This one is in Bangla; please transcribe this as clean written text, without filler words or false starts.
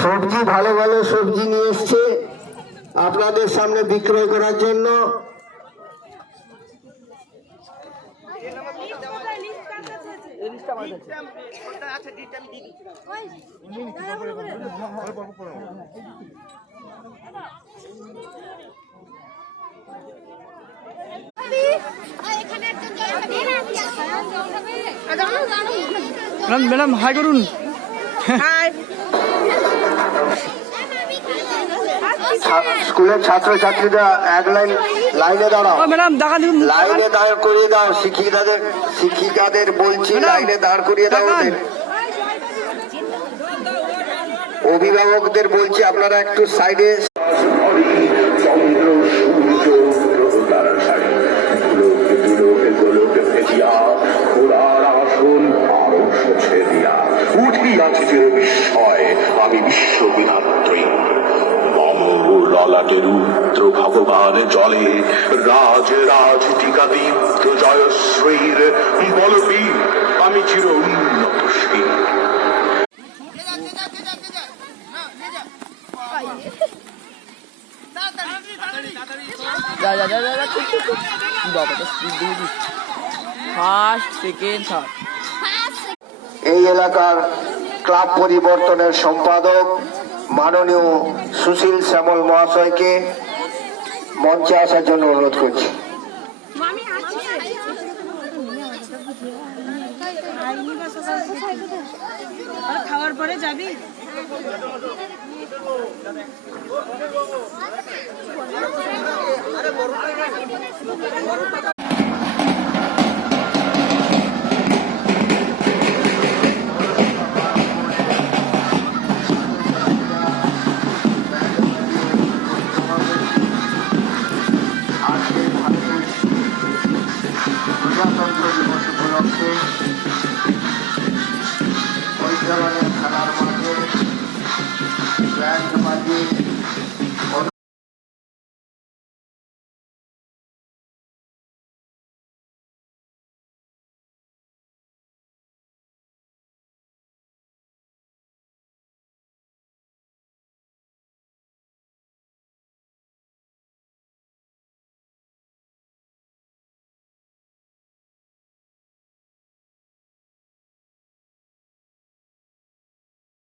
সবজি ভালো ভালো সবজি নিয়ে এসছে আপনাদের সামনে বিক্রয় করার জন্য। ম্যাডাম হাই করুন। স্কুলের ছাত্রছাত্রীরা এক লাইনে দাঁড়াও। ম্যাডাম দেখা দিন, লাইনে দাঁড় করিয়ে দাও। শিক্ষিকাদের বলছি লাইনে দাঁড় করিয়ে দাও। অভিভাবকদের বলছি আপনারা একটু সাইডে। আমি বিশ্ববিধাত্রী ললাটের রুদ্র ভগবান জলে রাজ রাজ টিকা দীপ্ত জয়শ্রীর বলবীর আমি চির উন্নতশীল। এই এলাকার ক্লাব পরিবর্তনের সম্পাদক মাননীয় সুশীল শ্যামল মহাশয়কে মঞ্চে আসার জন্য অনুরোধ করছি। খাওয়ার পরে যাবি? প্রজাতন্ত্র দিবস উপলক্ষে পরিচালনের খেলার